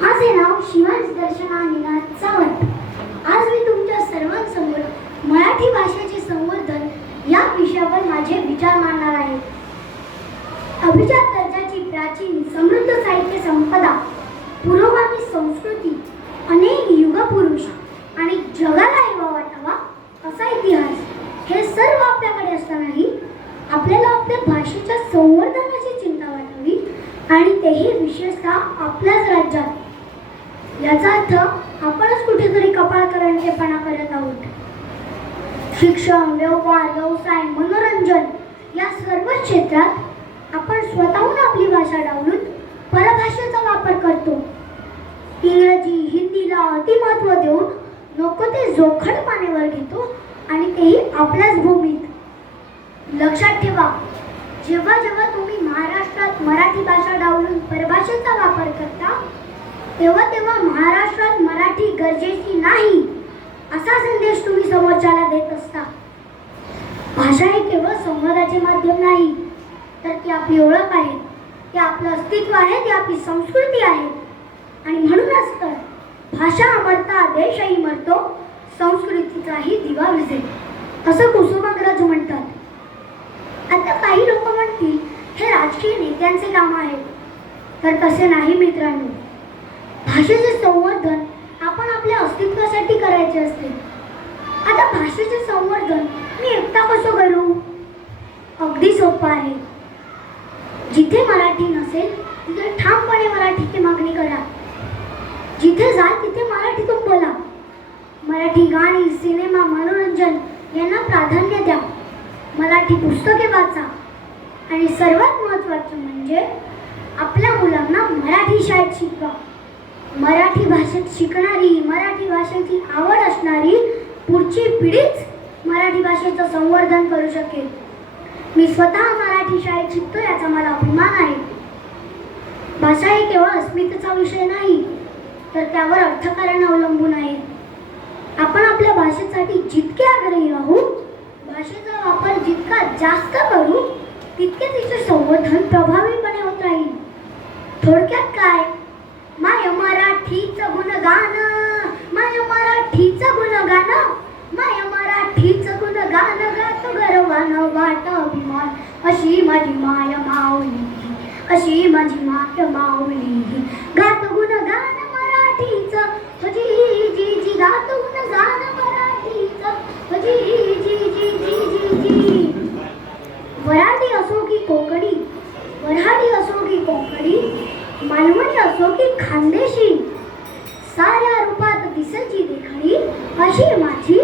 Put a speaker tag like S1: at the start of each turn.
S1: माझे नाव शिवांश दर्शना निनाद सावंत आज मी तुमच्या सर्वांसमोर मराठी भाषेचे संवर्धन या विषयावर माझे विचार मांडणार आहे. अभिजात दर्जाची प्राचीन समृद्ध साहित्य संपदा पुरोगामी संस्कृती अनेक युगपुरुष आणि जगाला हेवा वाटावा असा इतिहास हे सर्व आपल्याकडे असतानाही आपल्याला आपल्या भाषेच्या संवर्धनाची चिंता वाटावी आणि तेही विशेषतः आपल्याच राज्यात. याचा अर्थ आपणच कुठेतरी कपाळकरंजेपणा करत आहोत. शिक्षण व्यवहार व्यवसाय मनोरंजन या सर्व क्षेत्रात आपण स्वतःहून आपली भाषा डावलून परभाषेचा वापर करतो. इंग्रजी हिंदीला अतिमहत्व देऊन नको ते जोखड पाण्यावर घेतो आणि तेही आपल्याच भूमीत. लक्षात ठेवा जेव्हा जेव्हा तुम्ही महाराष्ट्रात मराठी भाषा डावलून परभाषेचा वापर करता तेव्हा तेव्हा महाराष्ट्रात मराठी गरजेची नाही असा संदेश तुम्ही समोरच्याला देत असता. भाषा हे केवळ संवादाचे माध्यम नाही तर ती आपली ओळख आहे ते आपलं अस्तित्व आहे ती आपली संस्कृती आहे. आणि म्हणूनच तर भाषा अमरता देशही मरतो संस्कृतीचाही दिवा विझेल असं कुसुमाग्रज म्हणतात. आता काही लोक म्हणतील हे राजकीय नेत्यांचे काम आहे. तर तसे नाही मित्रांनो. भाषेचे संवर्धन आपण आपल्या अस्तित्वासाठी करायचे असते. आता भाषेचे संवर्धन मी एकटा कसं करू? अगदी सोपं आहे. जिथे मराठी नसेल तिथे ठामपणे मराठीची मागणी करा. जिथे जा तिथे मराठीतून बोला. मराठी गाणी सिनेमा मनोरंजन यांना प्राधान्य द्या. मराठी पुस्तके वाचा. आणि सर्वात महत्त्वाचं म्हणजे आपल्या मुलांना मराठी शाळेत शिकवा. मराठी भाषेत शिकणारी मराठी भाषेची आवड असणारी पुढची पिढीच मराठी भाषेचं संवर्धन करू शकेल. मी स्वतः मराठी शाळेत शिकतो याचा मला अभिमान आहे. भाषा ही केवळ अस्मितेचा विषय नाही तर त्यावर अर्थकारण अवलंबून आहे. आपण आपल्या भाषेसाठी जितके आग्रही राहू भाषेचा वापर जितका जास्त करू तितके तिचे संवर्धन प्रभावीपणे होत राहील. थोडक्यात काय? मराठीचं गुणगान माय मराठीचं गुणगान माय मराठीचं गुणगान गातो गर्वान वाट अभिमान. अशी माझी माय माऊली. अशी माझी माय माऊली. गात गुणगान मराठीचं. जी जी जी गात गुणगान मराठीचं. जी जी जी जी जी जी. वराठी असो की कोकणी. वऱ्हाडी असो की कोकणी. मालवणी असो की खानदेशी. साऱ्या रूपात दिसची देखणी अशी माझी